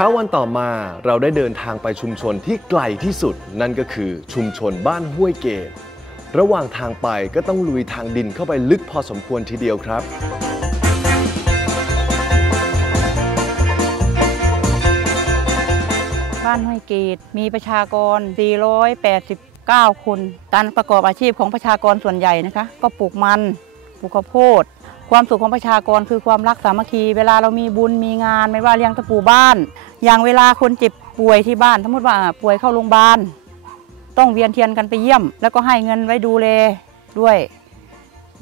ช้าวันต่อมาเราได้เดินทางไปชุมชนที่ไกลที่สุด นั่นก็คือชุมชนบ้านห้วยเกตระหว่างทางไปก็ต้องลุยทางดินเข้าไปลึกพอสมควรทีเดียวครับ บ้านห้วยเกตมีประชากร 489 คนการประกอบอาชีพของประชากรส่วนใหญ่นะคะ ก็ปลูกมัน ปลูกข้าวโพด ความสุขของประชากรคือความรักสามัคคี เวลาเรามีบุญมีงาน ไม่ว่าเลี้ยงตะปูบ้าน อย่างเวลาคนเจ็บป่วยที่บ้านสมมติว่าป่วยเข้าโรงพยาบาลต้องเวียนเทียนกันไปเยี่ยม แล้วก็ให้เงินไว้ดูแลด้วย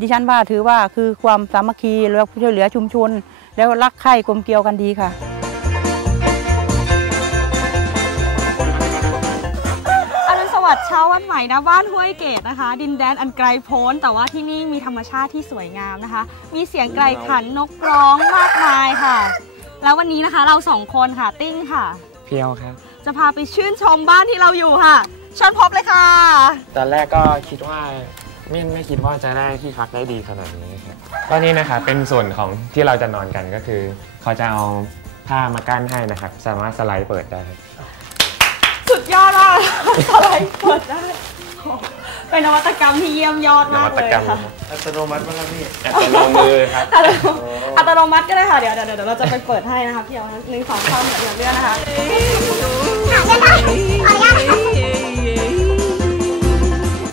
ดิฉันว่าถือว่าคือความสามัคคีแล้วช่วยเหลือชุมชน แล้วรักใคร่กลมเกลียวกันดีค่ะ ดิ์เช้าวันใหม่นะบ้านห้วยเกตนะคะ ดินแดนอันไกลโพ้น แต่ว่าที่นี่มีธรรมชาติที่สวยงามนะคะ มีเสียงไก่ขันนกร้องมากมายค่ะ แล้ววันนี้นะคะเราสองคนค่ะติ้งค่ะ เพียวครับ จะพาไปชื่นชมบ้านที่เราอยู่ค่ะเชิญพบเลยค่ะ ตอนแรกก็คิดว่าไม่ไม่คิดว่าจะได้ที่พักได้ดีขนาดนี้ครับก็นี่นะครับเป็นส่วนของที่เราจะนอนกันก็คือ เขาจะเอาผ้ามากั้นให้นะครับ สามารถสไลด์เปิดได้ สุดยอดมากอะไรเปิดได้เป็นนวัตกรรมที่เยี่ยมยอดนมาวักตเลยกรรมค่ะอัตโนมัติมั้งครับพี่อัตโนมือครับอัตโนอัตโนมัติก็ได้ค่ะเดี๋ยวเดี๋ยวเดี๋ยวเราจะไปเปิดให้นะคะพี่เอาหนึ่งสองสามเดี๋ยวเลื่อนนะคะ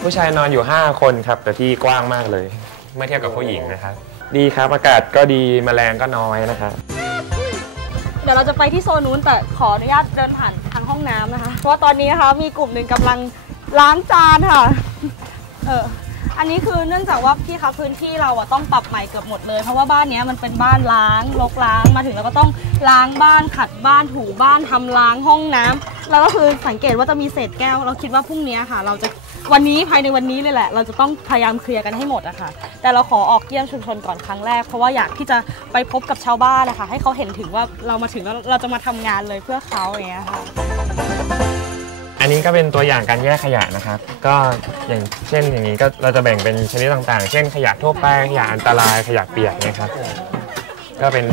ผู้ชายนอนอยู่ 5 คนครับ แต่ที่กว้างมากเลย เมื่อเทียบกับผู้หญิงนะครับ ดีครับ อากาศก็ดีแมลงก็น้อยนะครับ เดี๋ยวเราจะไปที่โซนนู้นแต่ขออนุญาตเดินผ่านทางห้องน้ำนะคะ เพราะว่าตอนนี้นะคะมีกลุ่มหนึ่งกำลังล้างจานค่ะ เอออันนี้คือเนื่องจากว่าพี่คะพื้นที่เราอะต้องปรับใหม่เกือบหมดเลย เพราะว่าบ้านนี้มันเป็นบ้านล้างรกล้างมาถึงแล้วก็ต้องล้างบ้านขัดบ้านถูบ้านทำล้างห้องน้ำแล้วก็คือสังเกตว่าจะมีเศษแก้ว เราคิดว่าพรุ่งนี้ค่ะ เราจะ วันนี้ภายในวันนี้เลยแหละ เราจะต้องพยายามเคลียร์กันให้หมดอะค่ะ แต่เราขอออกเยี่ยมชุมชนก่อนครั้งแรก เพราะว่าอยากที่จะไปพบกับชาวบ้านนะคะให้เขาเห็นถึงว่าเรามาถึงแล้วเราจะมาทำงานเลยเพื่อเขาอย่างเงี้ยค่ะ อันนี้ก็เป็นตัวอย่างการแยกขยะนะครับ ก็อย่างเช่นอย่างนี้ก็เราจะแบ่งเป็นชนิดต่างๆ เช่นขยะทั่วไปขยะอันตรายขยะเปียกนะครับ ก็เป็น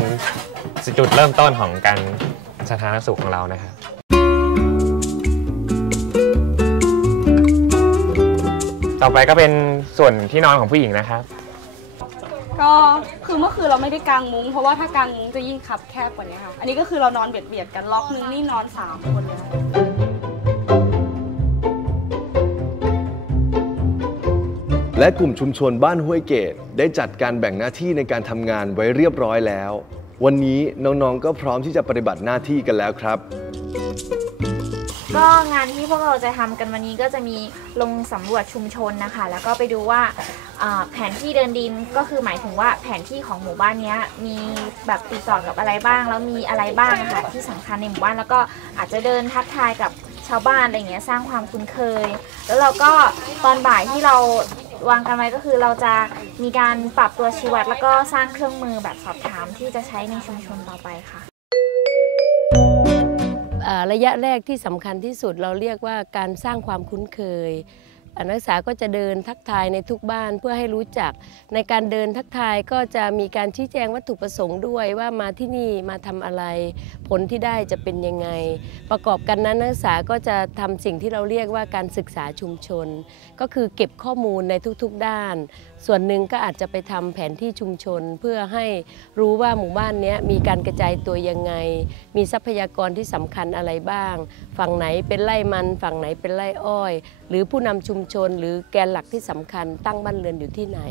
จุดเริ่มต้นของการสาธารณสุขของเรานะครับ ต่อไปก็เป็นส่วนที่นอนของผู้หญิงนะครับ ก็คือเมื่อคืนเราไม่ได้กางมุ้งเพราะว่าถ้ากางมุ้งจะยิ่งคับแคบกว่านี้ค่ะ อันนี้ก็คือเรานอนเบียดเบียดๆกันล็อกนึงนี่นอนสามคนเลยค่ะและกลุ่มชุมชนบ้านห้วยเกตได้จัดการแบ่งหน้าที่ในการทำงานไว้เรียบร้อยแล้ว วันนี้น้องๆก็พร้อมที่จะปฏิบัติหน้าที่กันแล้วครับ ก็งานที่พวกเราจะทำกันวันนี้ก็จะมีลงสำรวจชุมชนนะคะ แล้วก็ไปดูว่าแผนที่เดินดินก็คือหมายถึงว่าแผนที่ของหมู่บ้านนี้มีแบบติดต่อกับอะไรบ้าง แล้วมีอะไรบ้างะค่ะที่สำคัญในหมู่บ้านแล้วก็อาจจะเดินทักทายกับชาวบ้านอะไรเงี้ยสร้างความคุ้นเคย แล้วเราก็ตอนบ่ายที่เราวางกันไว้ก็คือเราจะมีการปรับตัวชีวัดแล้วก็สร้างเครื่องมือแบบสอบถามที่จะใช้ในชุมชนต่อไปค่ะ ระยะแรกที่สำคัญที่สุดเราเรียกว่าการสร้างความคุ้นเคย นักศึกษาก็จะเดินทักทายในทุกบ้านเพื่อให้รู้จัก ในการเดินทักทายก็จะมีการชี้แจงวัตถุประสงค์ด้วยว่ามาที่นี่มาทำอะไร ผลที่ได้จะเป็นยังไง ประกอบกันนั้นนักศึกษาก็จะทำสิ่งที่เราเรียกว่าการศึกษาชุมชน ก็คือเก็บข้อมูลในทุกๆด้าน ส่วนหนึ่งก็อาจจะไปทำแผนที่ชุมชน เพื่อให้รู้ว่าหมู่บ้านนี้มีการกระจายตัวยังไง มีทรัพยากรที่สำคัญอะไรบ้าง ฝั่งไหนเป็นไร่มัน ฝั่งไหนเป็นไร่อ้อย หรือผู้นำชุมชน หรือแกนหลักที่สำคัญตั้งบ้านเรือนอยู่ที่ไหน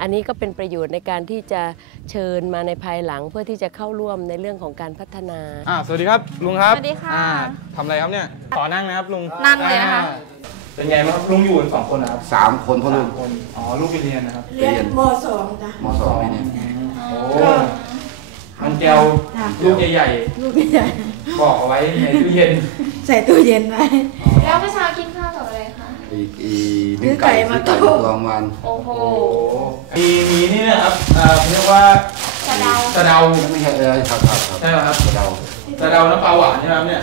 อันนี้ก็เป็นประโยชน์ในการที่จะเชิญมาในภายหลังเพื่อที่จะเข้าร่วมในเรื่องของการพัฒนาอ่าสวัสดีครับลุงครับสวัสดีค่ะอ่าทำอะไรครับเนี่ยขอนั่งนะครับลุงนั่งเลยนะคะอ่าเป็นไงบ้างครับลุงอยู่กันสองคนนะครับสามคนพ่อลูกคนอ๋อลูกไปเรียนนะครับเรียนมสองจ้ะมสองเนี่ยโอ้มันแก้วลูกใหญ่ลูกใหญ่ๆบอกเอาไว้ในตู้เย็น ใส่ตู้เย็นไว้แล้วเมื่อเช้ากินข้าวกับอะไรคะ อีกอีซื้อไก่มาต้มซื้อไก่มาตัววันโอ้โหมีมีนี่นะครับเอ่อเรียกว่าสะเดาสะเดาไม่ใช่เออครับครับครับใช่ไหมครับกระเดาสะเดาน้ำปลาหวานใช่ไหมครับเนี่ย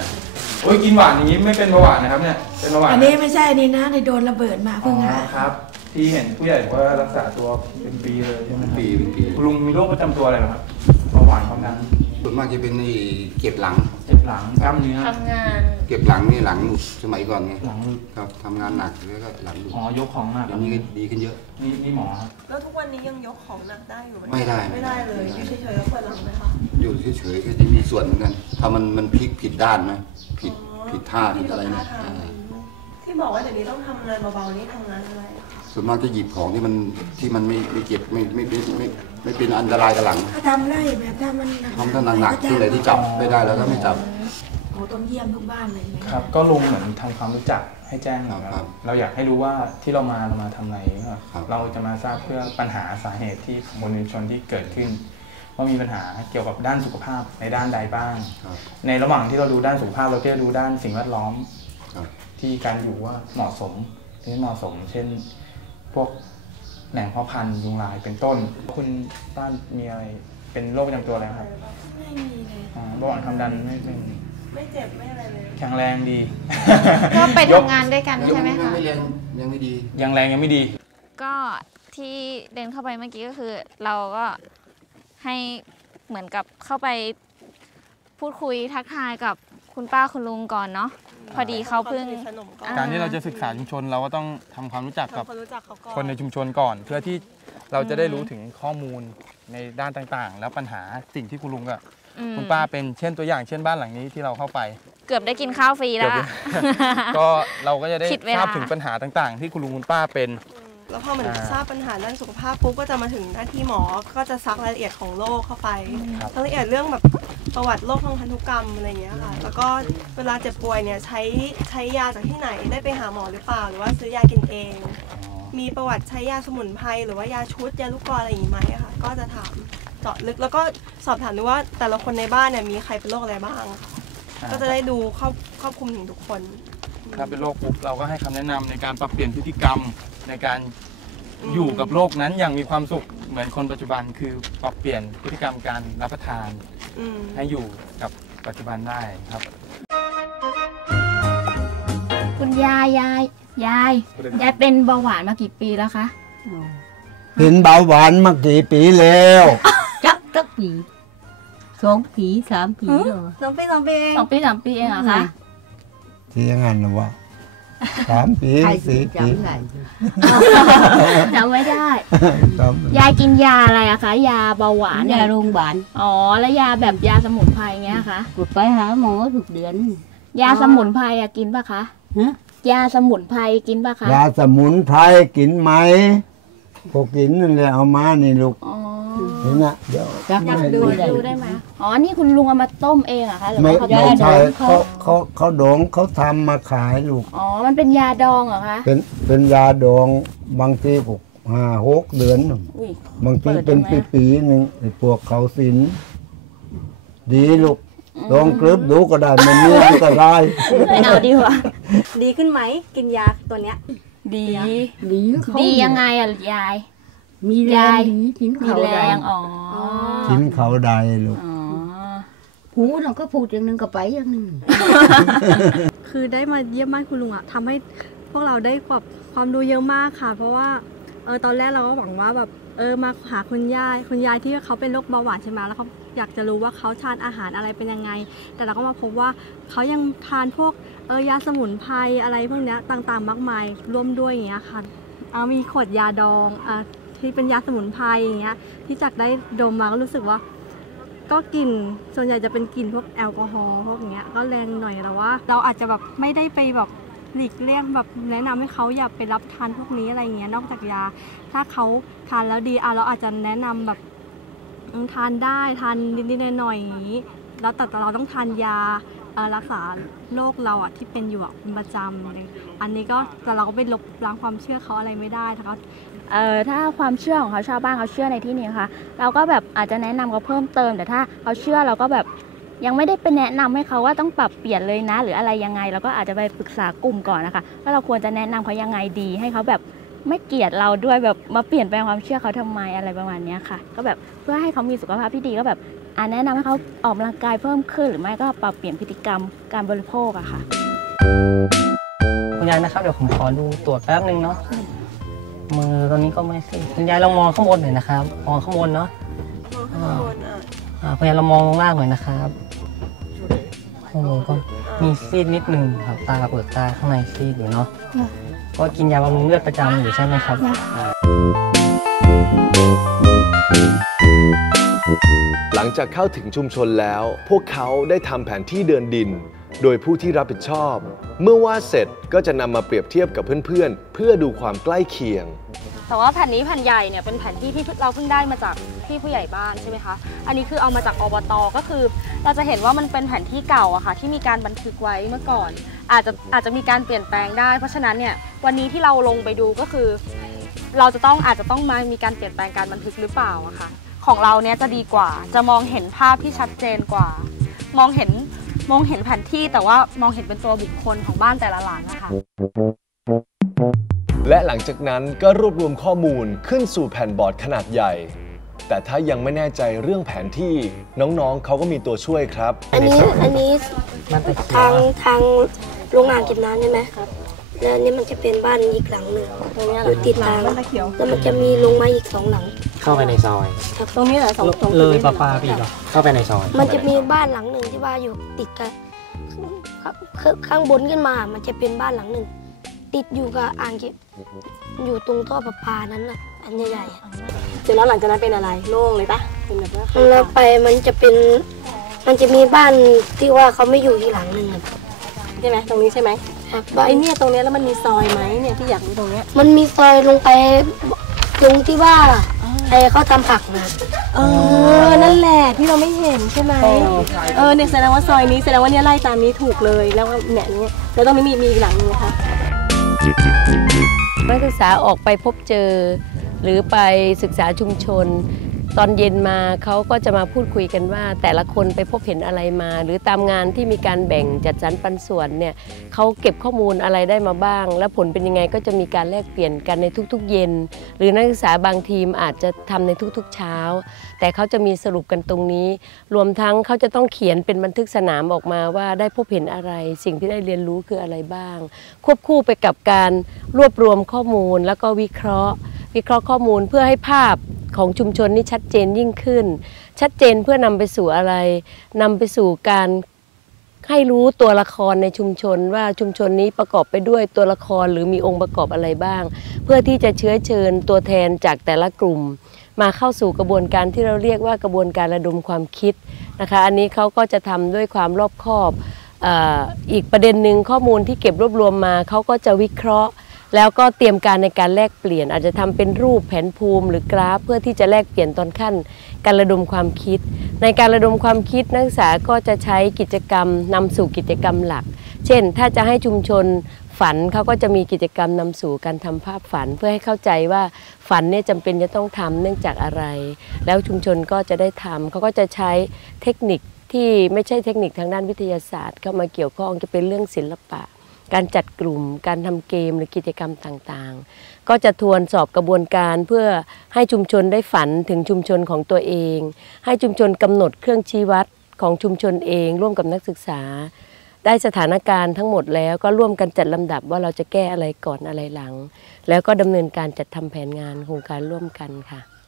โอ้ยกินหวานอย่างนี้ไม่เป็นเบาหวานนะครับเนี่ยเป็นเบาหวานอันนี้ไม่ใช่อันนี้นะในโดนระเบิดมาอ๋เพิ่งหาอครับที่เห็นผู้ใหญ่บอกว่ารักษาตัวเป็นปีเลยใช่ไหมครับปีเป็นปีคุณลุงมีโรคประจำตัวอะไรไหมครับเบา หวานความดันส่วนมากจะเป็นไอ้เก็บหลัง เจ็บหลังหลังกล้ามเนื้อ ทำงาน เก็บหลังนี่หลังสมัยก่อนไงหลังหลุด ครับทำงานหนักแล้วก็หลังหลุดอ๋อยกของหนักเดี๋ยวนี้ก็ดีขึ้นเยอะ นี่นี่หมอครับแล้วทุกวันนี้ยังยกของหนักได้อยู่ไหมไม่ได้ ไม่ได้เลยอยู่เฉยๆแล้วปวดหลังไหมคะ อยู่เฉยๆก็จะมีส่วนเหมือนกันถ้ามันมันพลิกผิดด้านนะผิดผิดท่าผิดอะไรนะท่าทางที่บอกว่าเดี๋ยวนี้ต้องทำงานเบาๆนี่ทำงานอะไรอะคะ ส่วนมากจะหยิบของที่มันที่มันไม่ไม่เจ็บไม่ไม่ไม่ไม่ไม่เป็นอันตรายกับหลังถ้าทำได้แบบถ้ามันทำถ้าหนักๆที่ไหนที่จับไม่ได้แล้วก็ไม่จับโอ้ต้องเยี่ยมทุกบ้านเลยไหมครับ ก็ลงเหมือนทำความรู้จักให้แจ้งหน่อยครับเราอยากให้รู้ว่าที่เรามาเรามาทำอะไรครับครับ เราจะมาทราบเพื่อปัญหาสาเหตุที่ของมวลชนที่เกิดขึ้น ว่ามีปัญหาเกี่ยวกับด้านสุขภาพในด้านใดบ้าง ครับในระหว่างที่เราดูด้านสุขภาพเราก็จะดูด้านสิ่งแวดล้อม ครับ ที่การอยู่ว่าเหมาะสมหรือไม่เหมาะสม เช่น พวกแหล่งเพาะพันธุ์ยุงลายเป็นต้น คุณป้านมีอะไรเป็นโรคประจำตัวอะไรครับไม่มีเลยอ่าเบาหวานความดันไม่เป็นไม่เจ็บไม่อะไรเลยแข็งแรงดี ก็ไปยทำงานด้วยกันใช่ไหมยังคะไม่แรงยังไม่ดียังแรงยังไม่ดี ก็ที่เดินเข้าไปเมื่อกี้ก็คือ เราก็ให้เหมือนกับเข้าไปพูดคุยทักทายกับคุณป้าคุณลุงก่อนเนาะ พอดีเขาเพิ่ง สนิทสนมก่อนอ่การที่เราจะศึกษาชุมชนเราก็ต้องทำความรู้จักกับ ทำความรู้จักเขาก่อนคนในชุมชนก่อน เพื่อที่เราจะได้รู้ถึงข้อมูลในด้านต่างๆ แล้วปัญหาสิ่งที่คุณลุงกับอืมคุณป้าเป็นเช่นตัวอย่างเช่นบ้านหลังนี้ที่เราเข้าไป เกือบได้กินข้าวฟรีแล้ว เกือบอะได้ก็เราก็จะได้ผิดเวลา ทราบถึงปัญหาต่างๆ ที่คุณลุงคุณป้าเป็นแล้วพอเหมือนอ่าทราบปัญหาด้านสุขภาพปุ๊บก็จะมาถึงหน้าที่หมอก็จะซักรายละเอียดของโรคเข้าไปครับ รายละเอียดเรื่องแบบ ประวัติโรคทางพันธุกรรมอะไรอย่างเงี้ยค่ะ แล้วก็เวลาเจ็บป่วยเนี่ยใช้ใช้ยาจากที่ไหนได้ไปหาหมอหรือเปล่า หรือว่าซื้อยากินเอง มีประวัติใช้ยาสมุนไพรหรือว่ายาชุดยาลูกกรออะไรอย่างงี้ไหมอะค่ะ ก็จะถามเจาะลึกแล้วก็สอบถามด้วยว่าแต่ละคนในบ้านเนี่ยมีใครเป็นโรคอะไรบ้างก็จะได้ดูครอบครอบคลุมถึงทุกคน ถ้าเป็นโรคปุ๊บเราก็ให้คำแนะนำในการปรับเปลี่ยนพฤติกรรมในการ อยู่กับโรคนั้นอย่างมีความสุขเหมือนคนปัจจุบันคือปรับเปลี่ยนพฤติกรรมการรับประทาน อืม ให้อยู่กับปัจจุบันได้ครับ คุณยายยายยายยายเป็นเบาหวานมากี่ปีแล้วคะ เป็นเบาหวานมากี่ปีแล้ว จักจักปีสองปีสามปีเหรอสองปีสองปีเองสองปีสามปีเองเหรอคะ ที่ยังไงนะวะ สามปีใครสี่จปีำได้จำไม่ได้ครับยายกินยาอะไรอะคะ ยาเบาหวานยาเนี่ยโรงพยาบาลอ๋อ แล้วยาแบบยาสมุนไพรเงี้ยคะกดไปหาหมอทุกเดือน ยาสมุนไพรอะกินปะคะฮะยาสมุนไพรกินปะคะ ยาสมุนไพรกินไหม พวกกินนั่นแหละเอามานี่ลูกอ๋อนี่นะเดี๋ยวจักอยากไม่ดูได้ดูได้ไหมอ๋อ นี่คุณลุงเอามาต้มเองเหรอะคะหรือไม่ว่าเขาไม่จะใช่เขาเขาเขาเขาดองเขาทำมาขายลูก อ๋อ มันเป็นยาดองเหรอคะ เป็นเป็นยาดองบางทีพวกห้าหกเดือนอุ้ย บางทีเปิดเป็นทำไมปีอะปีๆหนึ่งไอ้พวกเขาสิน ดีลูกลองกรึบดูก็ได้มันมีอันตรายไม่เอาดีกว่า ดีขึ้นไหมกินยาตัวเนี้ย ดีดีเขาดียังไงอะยาย มีแรยางยดีกินมีเขาแรได้งอ๋อกินเขาใดลูก อ๋อหูเราก็พูดอย่างหนึงก็ไปอย่างหนึงคือได้มาเยี่ยมบ้านคุณลุงอะทำให้พวกเราได้แบบความรู้เยอะมากค่ะ เพราะว่าเออตอนแรกเราก็หวังว่าแบบเออมาหาคุณยาย คุณยายที่เขาเป็นโรคเบาหวานใช่ไหมแล้วเขาอยากจะรู้ว่าเขาทานอาหารอะไรเป็นยังไง แต่เราก็มาพบว่าเขายังทานพวก เออยาสมุนไพรอะไรพวกนี้ต่างๆ มากมายร่วมด้วยอย่างเงี้ยค่ะเอามีขวดยาดองอะที่เป็นยาสมุนไพรอย่างเงี้ยที่จากได้ดมมาก็รู้สึกว่า ก็กลิ่นส่วนใหญ่จะเป็นกลิ่นพวกแอลกอฮอล์พวกเนี้ยก็แรงหน่อยแต่ว่า เราอาจจะแบบไม่ได้ไปแบบหลีกเลี่ยงแบบแนะนำให้เขาอย่าไปรับทานพวกนี้อะไรเงี้ยนอกจากยา ถ้าเขาทานแล้วดีอะเราอาจจะแนะนำแบบทานได้ทานนิดๆหน่อยๆอย่างนี้แล้วแต่เราต้องทานยา รักษาโรคเราอะที่เป็นอยู่อะเป็นประจำอันนี้ก็แต่เราก็ไปลบล้างความเชื่อเขาอะไรไม่ได้ถ้าเขาเอ่อถ้าความเชื่อของเขาชาวบ้านเขาเชื่อในที่นี้นะคะเราก็แบบอาจจะแนะนำเขาเพิ่มเติมแต่ถ้าเขาเชื่อเราก็แบบยังไม่ได้ไปแนะนำให้เขาว่าต้องปรับเปลี่ยนเลยนะ หรืออะไรยังไงเราก็อาจจะไปปรึกษากลุ่มก่อนนะคะว่าเราควรจะแนะนำเขายังไงดีให้เขาแบบไม่เกลียดเราด้วยแบบมาเปลี่ยนแปลงความเชื่อเขาทำไมอะไรประมาณนี้ค่ะ ก็แบบเพื่อให้เขามีสุขภาพที่ดีก็แบบ อ่าแนะนำให้เขาออกกำลังกายเพิ่มขึ้น หรือไม่ก็ปรับเปลี่ยนพฤติกรรมการบริโภคอะค่ะ คุณยายนะครับเดี๋ยวผมขอดูตรวจแป๊บนึงเนาะมือตอนนี้ก็ไม่สิคุณยายลองมองข้างบนหน่อยนะครับมองข้างบนเนาะข้างบนอะอ่าคุณยายลองมองลงล่างหน่อยนะครับข้อมือก็มีซีดนิดนึงครับตาเปิดตาข้างในซีดอยู่เนาะก็กินยาบำรุงเลือดประจำอยู่ใช่ไหมครับ ลังจากเข้าถึงชุมชนแล้ว พวกเขาได้ทำแผนที่เดินดิน โดยผู้ที่รับผิดชอบ เมื่อวาดเสร็จก็จะนำมาเปรียบเทียบกับเพื่อนๆ เพื่อดูความใกล้เคียง แต่ว่าแผ่นนี้แผ่นใหญ่เนี่ยเป็นแผ่นที่ที่เราเพิ่งได้มาจากพี่ผู้ใหญ่บ้านใช่ไหมคะ อันนี้คือเอามาจากอบตก็คือ เราจะเห็นว่ามันเป็นแผนที่เก่าอะค่ะที่มีการบันทึกไว้เมื่อก่อน อาจจะอาจจะมีการเปลี่ยนแปลงได้ เพราะฉะนั้นเนี่ยวันนี้ที่เราลงไปดูก็คือ เราจะต้องอาจจะต้องมามีการเปลี่ยนแปลงการบันทึกหรือเปล่าอะค่ะ ของเราเนี่ยจะดีกว่า จะมองเห็นภาพที่ชัดเจนกว่า มองเห็นมองเห็นแผนที่แต่ว่ามองเห็นเป็นตัวบุคคลของบ้านแต่ละหลังอะค่ะและหลังจากนั้นก็รวบรวมข้อมูลขึ้นสู่แผ่นบอร์ดขนาดใหญ่ แต่ถ้ายังไม่แน่ใจเรื่องแผนที่น้องๆเขาก็มีตัวช่วยครับ อันนี้อันนี้ทางทางโรงงานเก็บน้ำใช่ไหมแล้วอันนี้มันจะเป็นบ้านอีกหลังหนึ่งอยู่ติดทางแล้วมันจะมีลงมาอีกสองหลัง เข้าไปในซอย ตรงนี้แหละสองตรงเลยปลาปลาไปอีกเหรอเข้าไปในซอยมันจะมีบ้านหลังหนึ่งที่ว่าอยู่ติดกันข้างข้างบนขึ้นมา มันจะเป็นบ้านหลังหนึ่งติดอยู่กับอ่างเก็บอยู่ตรงท่อประปานั้นน่ะอันใหญ่ๆเสร็จแล้วหลังจากนั้นเป็นอะไรโล่งเลยปะเป็นแบบว่าแล้วไปมันจะเป็น มันจะมีบ้านที่ว่าเขาไม่อยู่ที่หลังหนึ่งอะใช่ไหมตรงนี้ใช่ไหมครับไอ้เนี่ยตรงเนี้ยแล้วมันมีซอยไหมเนี่ยที่อยากรู้ตรงเนี้ยมันมีซอยลงไปตรงที่ว่า ไอ้เขาทำผักนะเออ นั่นแหละที่เราไม่เห็นใช่ไหมเออเนี่ยแสดงว่าซอยนี้แสดงว่าเนี่ยไล่ตามนี้ถูกเลยแล้วก็เนี่ยเนี่ยแล้วตรงนี้มีมีอีกหลังนึงนะคะนักศึกษาออกไปพบเจอ หรือไปศึกษาชุมชน ตอนเย็นมาเขาก็จะมาพูดคุยกันว่า แต่ละคนไปพบเห็นอะไรมา หรือตามงานที่มีการแบ่งจัดสรรปันส่วนเนี่ยเขาเก็บข้อมูลอะไรได้มาบ้าง และผลเป็นยังไงก็จะมีการแลกเปลี่ยนกันในทุกๆ เย็น หรือนักศึกษาบางทีมอาจจะทำในทุกๆ เช้า แต่เขาจะมีสรุปกันตรงนี้ รวมทั้งเขาจะต้องเขียนเป็นบันทึกสนามออกมาว่าได้พบเห็นอะไร สิ่งที่ได้เรียนรู้คืออะไรบ้าง ควบคู่ไปกับการรวบรวมข้อมูลแล้วก็วิเคราะห์ วิเคราะห์ข้อมูลเพื่อให้ภาพของชุมชนนี่ชัดเจนยิ่งขึ้น ชัดเจนเพื่อนำไปสู่อะไรนำไปสู่การให้รู้ตัวละครในชุมชนว่าชุมชนนี้ประกอบไปด้วยตัวละครหรือมีองค์ประกอบอะไรบ้าง เพื่อที่จะเชื้อเชิญตัวแทนจากแต่ละกลุ่ม มาเข้าสู่กระบวนการที่เราเรียกว่ากระบวนการระดมความคิดนะคะ อันนี้เขาก็จะทำด้วยความรอบคอบออีกประเด็นหนึ่งข้อมูลที่เก็บรวบรวมมาเขาก็จะวิเคราะห์ แล้วก็เตรียมการในการแลกเปลี่ยน อาจจะทำเป็นรูปแผนภูมิหรือกราฟ เพื่อที่จะแลกเปลี่ยนตอนขั้น การระดมความคิด ในการระดมความคิดนักศึกษาก็จะใช้กิจกรรมนำสู่กิจกรรมหลัก เช่น ถ้าจะให้ชุมชนฝันเขาก็จะมีกิจกรรมนำสู่การทำภาพฝัน เพื่อให้เข้าใจว่าฝันเนี่ยจำเป็นจะต้องทำเนื่องจากอะไร แล้วชุมชนก็จะได้ทำเขาก็จะใช้เทคนิคที่ไม่ใช่เทคนิคทางด้านวิทยาศาสตร์ เข้ามาเกี่ยวข้องจะเป็นเรื่องศิลปะ การจัดกลุ่ม การทำเกมหรือกิจกรรมต่างๆ ก็จะทวนสอบกระบวนการเพื่อให้ชุมชนได้ฝันถึงชุมชนของตัวเอง ให้ชุมชนกำหนดเครื่องชี้วัดของชุมชนเอง ร่วมกับนักศึกษา ได้สถานการณ์ทั้งหมดแล้วก็ร่วมกันจัดลำดับว่าเราจะแก้อะไรก่อนอะไรหลัง แล้วก็ดำเนินการจัดทำแผนงานโครงการร่วมกันค่ะ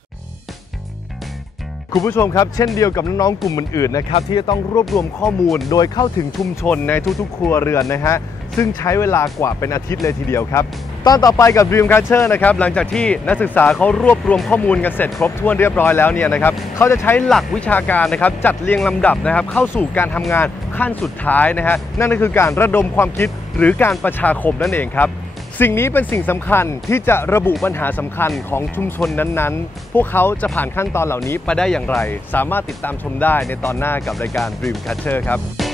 คุณผู้ชมครับ เช่นเดียวกับน้องๆกลุ่มอื่นๆนะครับที่จะต้องรวบรวมข้อมูล โดยเข้าถึงชุมชนในทุกๆ ครัวเรือนนะฮะซึ่งใช้เวลากว่าเป็นอาทิตย์เลยทีเดียวครับตอนต่อไปกับ Dream Catcher นะครับหลังจากที่นักศึกษาเขารวบรวมข้อมูลกันเสร็จครบถ้วนเรียบร้อยแล้วเนี่ยนะครับเขาจะใช้หลักวิชาการนะครับจัดเรียงลำดับนะครับเข้าสู่การทำงานขั้นสุดท้ายนะฮะนั่นก็คือการระดมความคิดหรือการประชาคมนั่นเองครับ สิ่งนี้เป็นสิ่งสำคัญที่จะระบุปัญหาสำคัญของชุมชนนั้นๆ พวกเขาจะผ่านขั้นตอนเหล่านี้ไปได้อย่างไร สามารถติดตามชมได้ในตอนหน้ากับรายการ Dream Catcher ครับ